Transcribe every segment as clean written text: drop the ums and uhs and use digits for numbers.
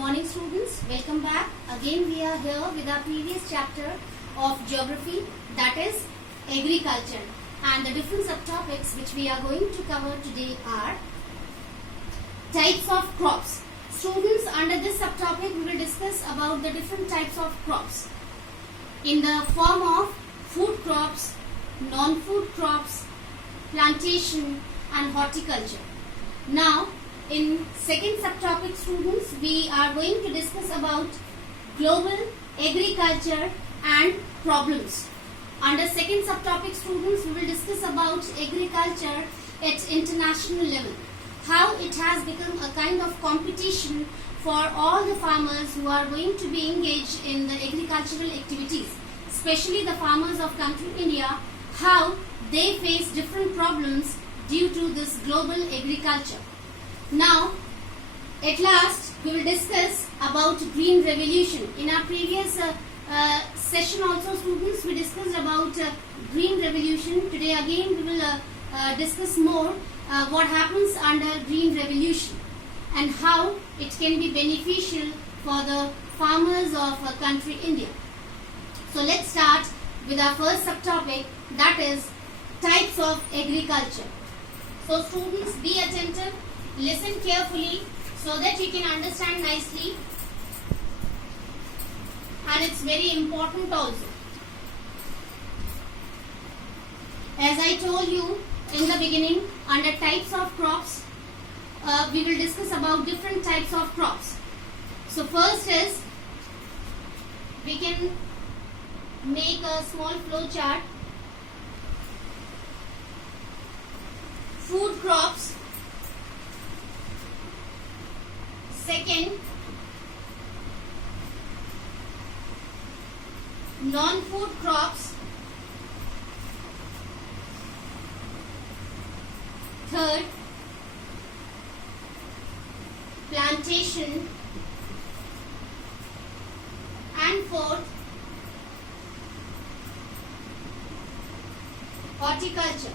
morning students, welcome back. Again we are here with our previous chapter of geography, that is agriculture, and the different subtopics which we are going to cover today are types of crops. Students, under this subtopic we will discuss about the different types of crops in the form of food crops, non-food crops, plantation and horticulture. Now in second subtopic, students, we are going to discuss about global agriculture and problems. Under second subtopic, students, we will discuss about agriculture at international level, how it has become a kind of competition for all the farmers who are going to be engaged in the agricultural activities, especially the farmers of country India, how they face different problems due to this global agriculture. Now, at last, we will discuss about green revolution. In our previous session also, students, we discussed about green revolution. Today again we will discuss more what happens under green revolution and how it can be beneficial for the farmers of country India. So let's start with our first subtopic, that is types of agriculture. So students, be attentive. Listen carefully so that you can understand nicely, and it's very important also. As I told you in the beginning, under types of crops, we will discuss about different types of crops. So first is, we can make a small flow chart. Food crops. Second, non-food crops. Third, plantation. And fourth, horticulture.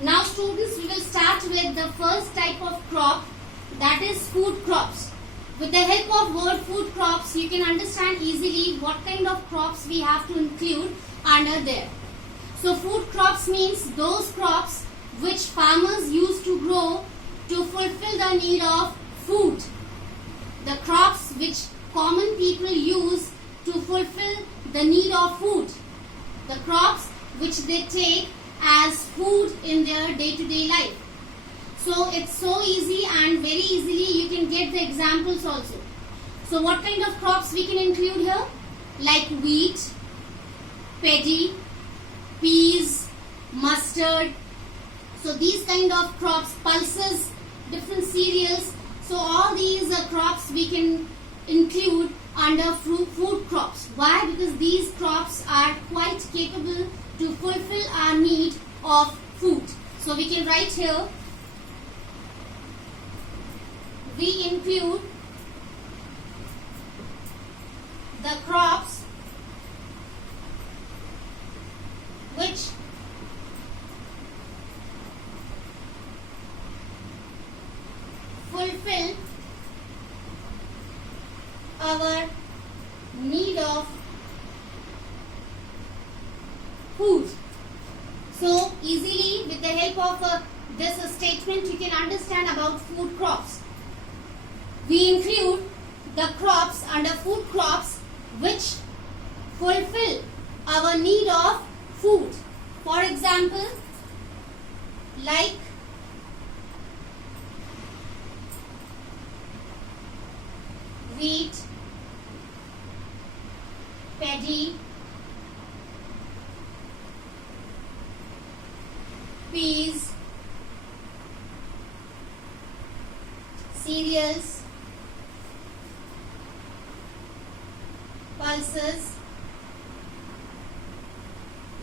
Now students, we will start with the first type of crop, that is food crops. With the help of word food crops, you can understand easily what kind of crops we have to include under there. So food crops means those crops which farmers use to grow to fulfill the need of food. The crops which common people use to fulfill the need of food. The crops which they take as food in their day-to-day life. So it's so easy and very easily you can get the examples also. So what kind of crops we can include here? Like wheat, paddy, peas, mustard. So these kind of crops, pulses, different cereals. So all these crops we can include under food crops. Why? Because these crops are quite capable to fulfill our need of food. So we can write here, we include the crops which fulfill our need of food. So easily with the help of this statement you can understand about food crops. We include the crops under food crops which fulfill our need of food. For example, like wheat, paddy, peas, cereals, pulses,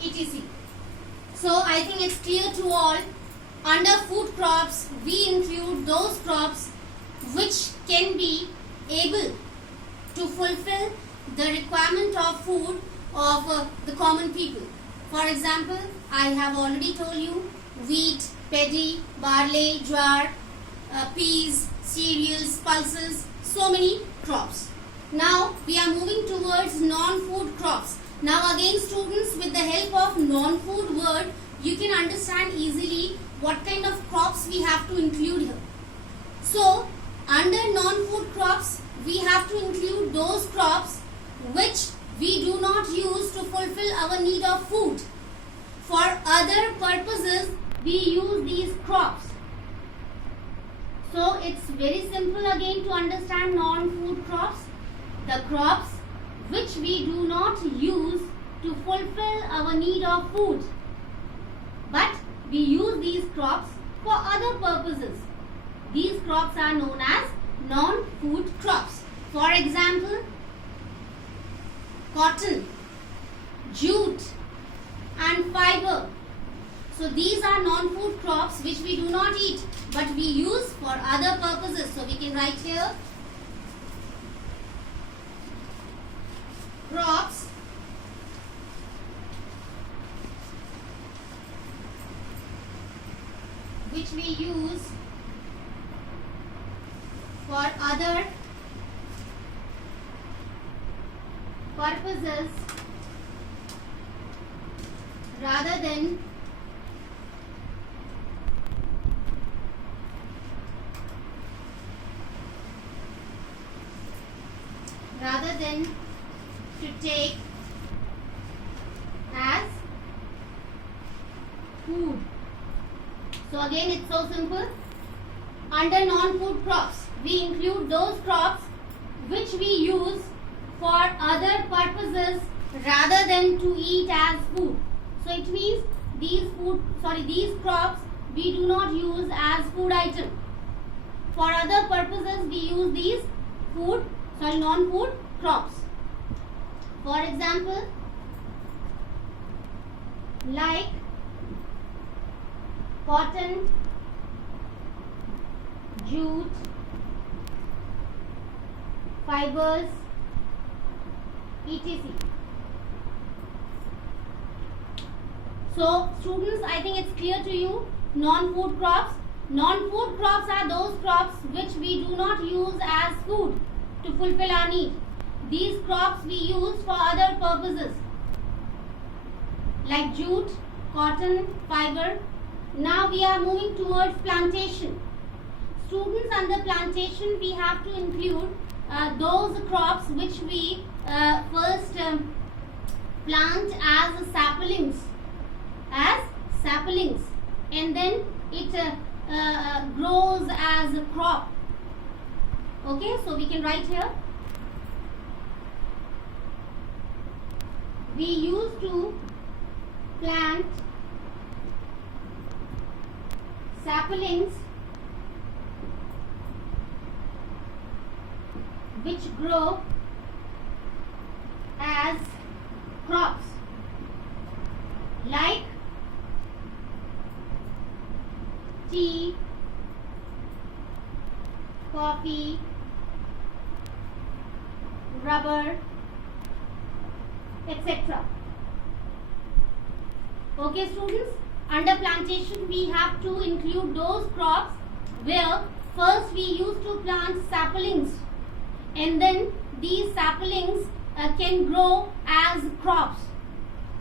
etc. So I think it's clear to all. Under food crops, we include those crops which can be able to fulfill the requirement of food of the common people. For example, I have already told you wheat, paddy, barley, jowar, peas, cereals, pulses, so many crops. Now we are moving towards non-food crops. Now again students, with the help of non-food word, you can understand easily what kind of crops we have to include here. So under non-food crops, we have to include those crops which we do not use to fulfill our need of food. For other purposes, we use these crops. So it's very simple again to understand non-food crops. The crops which we do not use to fulfill our need of food, but we use these crops for other purposes. These crops are known as non-food crops. For example, cotton, jute and fiber. So these are non-food crops which we do not eat, but we use for other purposes. So we can write here crops which we use for other purposes rather than to take as food. So again it's so simple. Under non-food crops, we include those crops which we use for other purposes rather than to eat as food. So it means these crops we do not use as food item. For other purposes we use these non-food crops. For example, like cotton, jute, fibers, etc. So students, I think it's clear to you. Non-food crops. Non-food crops are those crops which we do not use as food to fulfill our need. These crops we use for other purposes like jute, cotton, fiber. Now we are moving towards plantation. Students, under plantation we have to include those crops which we first plant as saplings, and then it grows as a crop. Okay, so we can write here. We used to plant saplings which grow as crops, like tea, coffee, rubber, etc. Okay students, under plantation we have to include those crops where first we used to plant saplings and then these saplings can grow as crops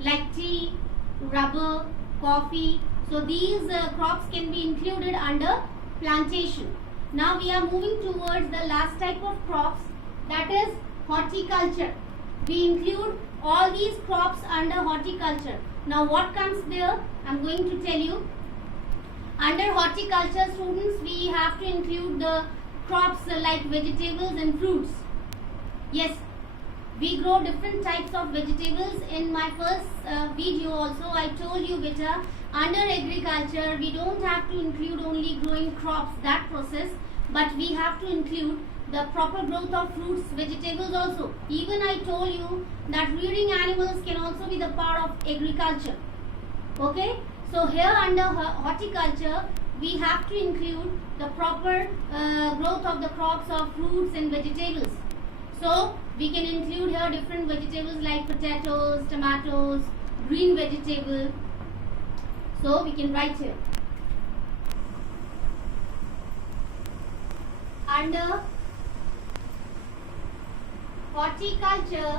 like tea, rubber, coffee. So these crops can be included under plantation. Now we are moving towards the last type of crops, that is horticulture. We include all these crops under horticulture. Now what comes there, I am going to tell you. Under horticulture students, we have to include the crops like vegetables and fruits. Yes, we grow different types of vegetables. In my first video also I told you beta, under agriculture we don't have to include only growing crops, that process, but we have to include the proper growth of fruits, vegetables also. Even I told you that rearing animals can also be the part of agriculture. Okay, so here under horticulture we have to include the proper growth of the crops of fruits and vegetables. So we can include here different vegetables like potatoes, tomatoes, green vegetable. So we can write here. under horticulture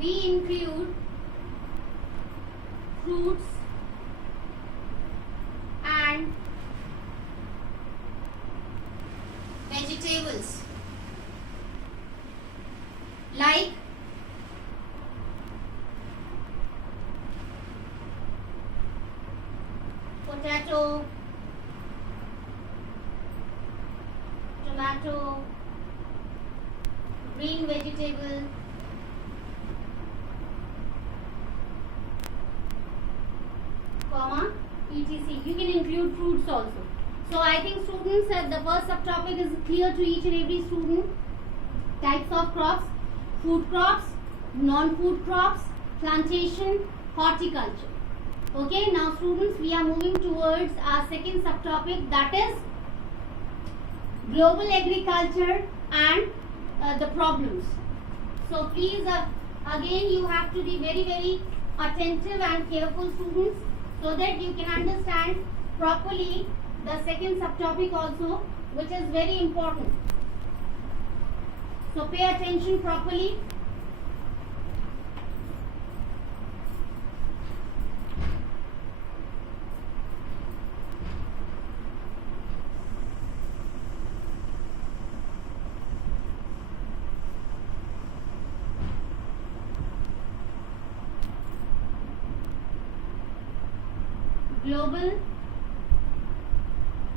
we include fruits and vegetables like potato, tomato, green vegetable, comma, etc. You can include fruits also. So I think students, the first subtopic is clear to each and every student. Types of crops, food crops, non-food crops, plantation, horticulture. Okay, now students, we are moving towards our second subtopic, that is global agriculture and the problems. So please, again you have to be very attentive and careful, students, so that you can understand properly the second subtopic also, which is very important. So pay attention properly. Global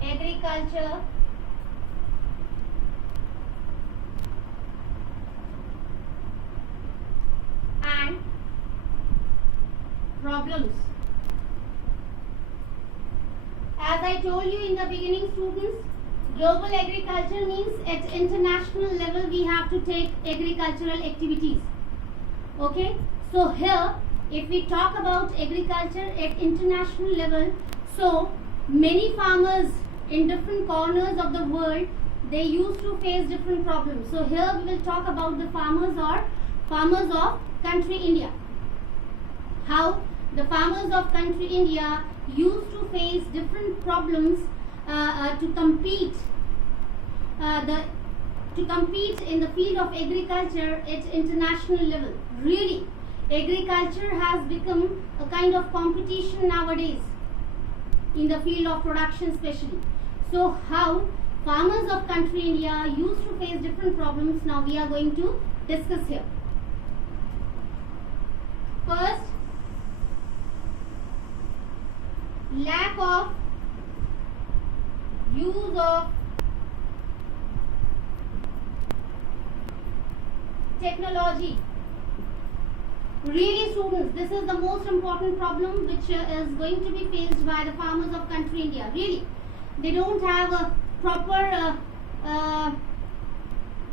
agriculture and problems. As I told you in the beginning, students, global agriculture means at international level we have to take agricultural activities. Okay, so here if we talk about agriculture at international level, so many farmers in different corners of the world, they used to face different problems. So here we will talk about the farmers of country India. How the farmers of country India used to face different problems to compete in the field of agriculture at international level. Really, agriculture has become a kind of competition nowadays in the field of production especially. So how farmers of country India used to face different problems, now we are going to discuss here. First, lack of use of technology. Really students, this is the most important problem which is going to be faced by the farmers of country India. Really, they don't have a proper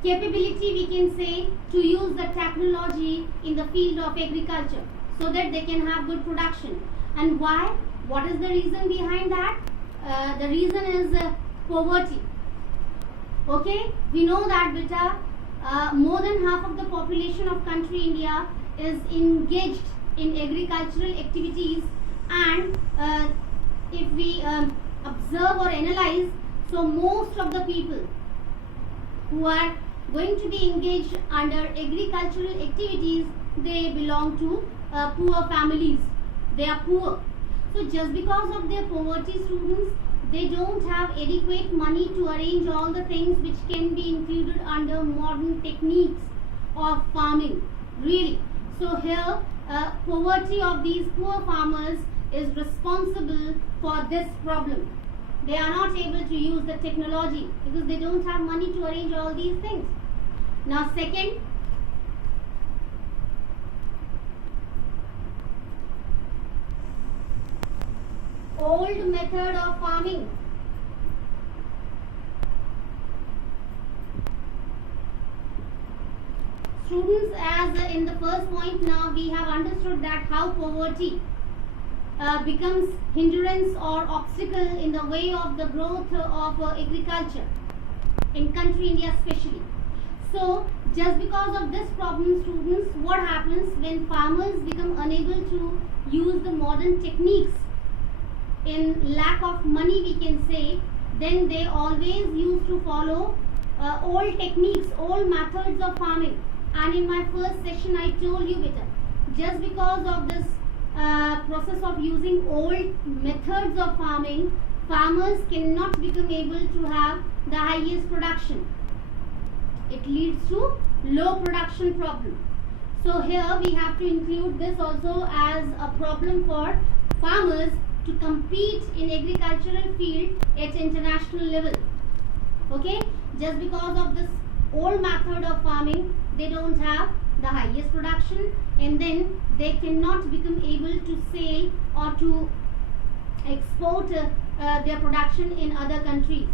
capability, we can say, to use the technology in the field of agriculture so that they can have good production. And why? What is the reason behind that? The reason is poverty. Okay, we know that beta, more than half of the population of country India is engaged in agricultural activities, and if we observe or analyze, so most of the people who are going to be engaged under agricultural activities, they belong to poor families. They are poor. So just because of their poverty, students, they don't have adequate money to arrange all the things which can be included under modern techniques of farming. Really. So here, poverty of these poor farmers is responsible for this problem. They are not able to use the technology because they don't have money to arrange all these things. Now second, old method of farming. Students, as in the first point, now we have understood that how poverty becomes hindrance or obstacle in the way of the growth of agriculture in country India especially. So just because of this problem, students, what happens when farmers become unable to use the modern techniques, in lack of money we can say, then they always used to follow old techniques, old methods of farming. And in my first session I told you better, just because of this process of using old methods of farming, farmers cannot become able to have the highest production. It leads to low production problem. So here we have to include this also as a problem for farmers to compete in agricultural field at international level. Okay, just because of this old method of farming, they don't have the highest production, and then they cannot become able to sell or to export their production in other countries.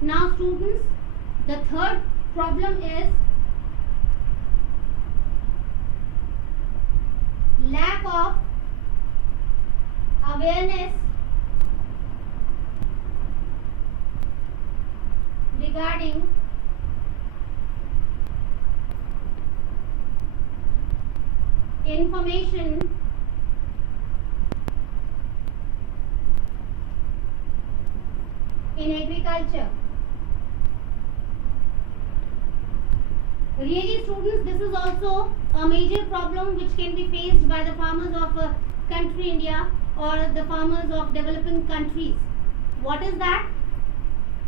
Now students, the third problem is lack of awareness regarding information in agriculture. Really students, this is also a major problem which can be faced by the farmers of country India or the farmers of developing countries. What is that?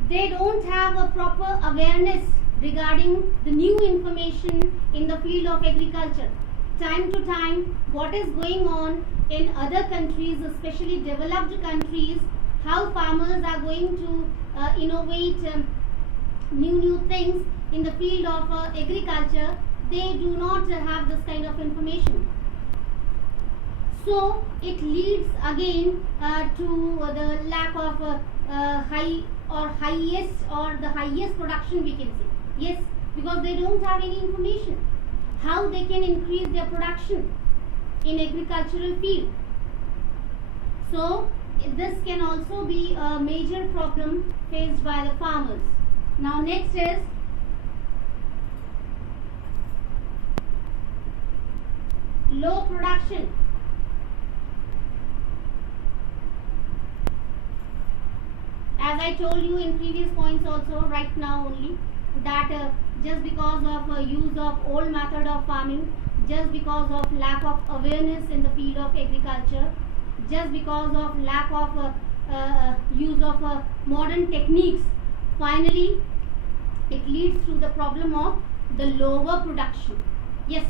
They don't have a proper awareness regarding the new information in the field of agriculture. Time to time, what is going on in other countries, especially developed countries, how farmers are going to innovate new things in the field of agriculture, they do not have this kind of information. So it leads again to the lack of highest production, we can say. Yes, because they don't have any information how they can increase their production in agricultural field. So this can also be a major problem faced by the farmers. Now next is low production. As I told you in previous points also, right now only, that just because of use of old method of farming, just because of lack of awareness in the field of agriculture, just because of lack of use of modern techniques, finally it leads to the problem of the lower production. Yes,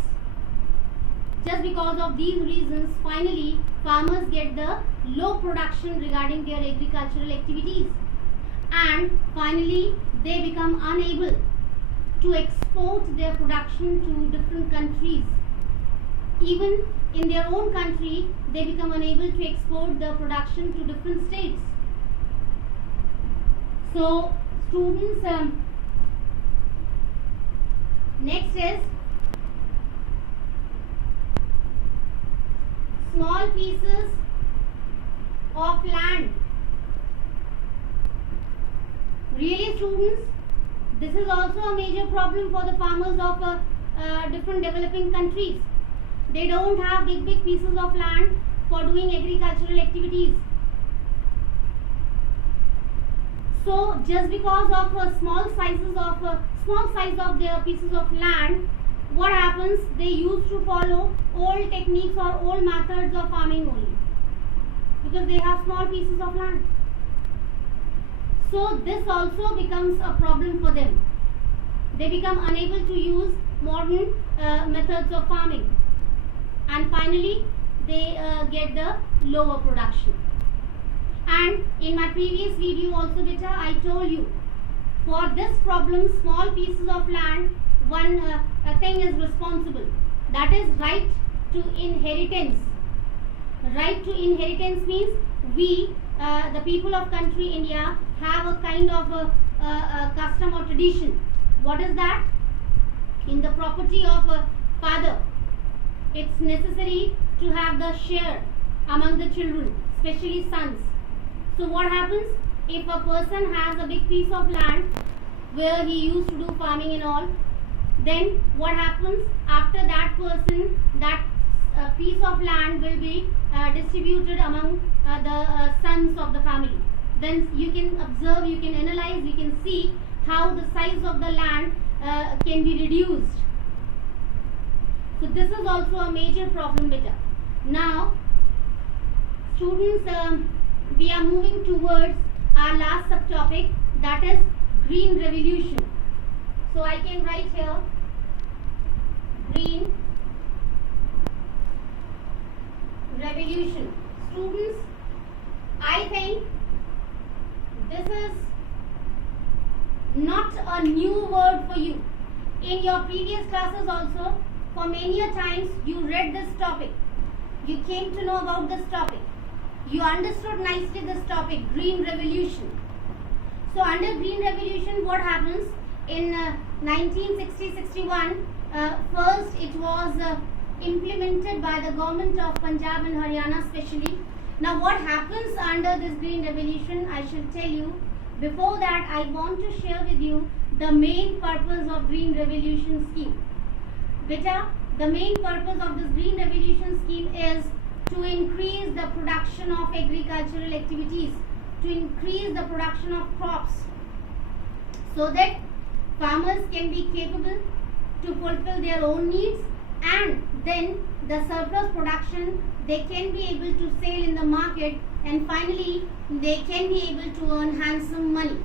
just because of these reasons, finally farmers get the low production regarding their agricultural activities, and finally they become unable to export their production to different countries. Even in their own country, they become unable to export the production to different states. So students, next is small pieces of land. Really students, this is also a major problem for the farmers of different developing countries. They don't have big pieces of land for doing agricultural activities. So just because of small size of their pieces of land, what happens? They used to follow old techniques or old methods of farming only, because they have small pieces of land. So this also becomes a problem for them. They become unable to use modern methods of farming, and finally they get the lower production. And in my previous video also beta, I told you, for this problem, small pieces of land, one thing is responsible, that is right to inheritance. Right to inheritance means we, the people of country India, have a kind of a custom or tradition. What is that? In the property of a father, it's necessary to have the share among the children, especially sons. So what happens? If a person has a big piece of land where he used to do farming and all, then what happens? After that person, that piece of land will be distributed among the sons of the family. then you can observe, you can analyze, you can see how the size of the land can be reduced. So this is also a major problem, beta. Now, students, we are moving towards our last subtopic, that is green revolution. So I can write here green revolution. Students, I think this is not a new word for you. In your previous classes also, for many a times you read this topic. You came to know about this topic. You understood nicely this topic, green revolution. So under green revolution, what happens? In 1960-61, first it was implemented by the government of Punjab and Haryana specially. Now what happens under this green revolution, I shall tell you. Before that, I want to share with you the main purpose of green revolution scheme. Beta, the main purpose of this green revolution scheme is to increase the production of agricultural activities, to increase the production of crops, so that farmers can be capable to fulfill their own needs, and then the surplus production they can be able to sell in the market, and finally they can be able to earn handsome money,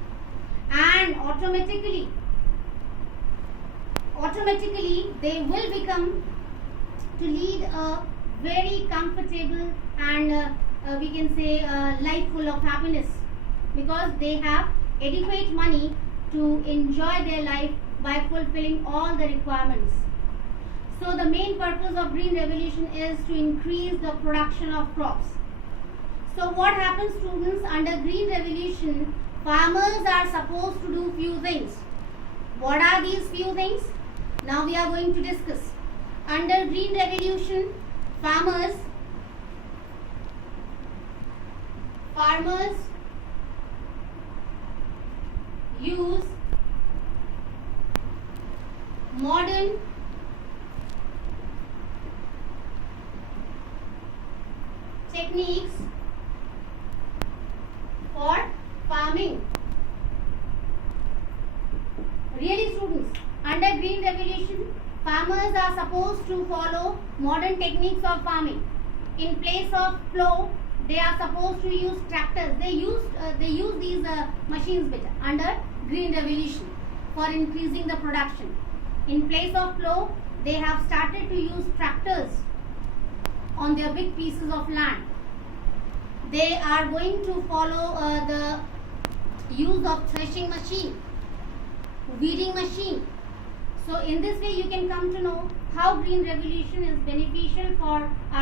and automatically they will become to lead a very comfortable and we can say a life full of happiness, because they have adequate money to enjoy their life by fulfilling all the requirements. So the main purpose of green revolution is to increase the production of crops. So what happens, students, under green revolution, farmers are supposed to do few things. What are these few things? Now we are going to discuss. Under green revolution, farmers use modern techniques for farming. Really, students, under green revolution, farmers are supposed to follow modern techniques of farming. In place of plow, they are supposed to use tractors. They use these machines better under green revolution for increasing the production. In place of plow, they have started to use tractors on their big pieces of land. They are going to follow the use of threshing machine, weeding machine. So in this way you can come to know how green revolution is beneficial for our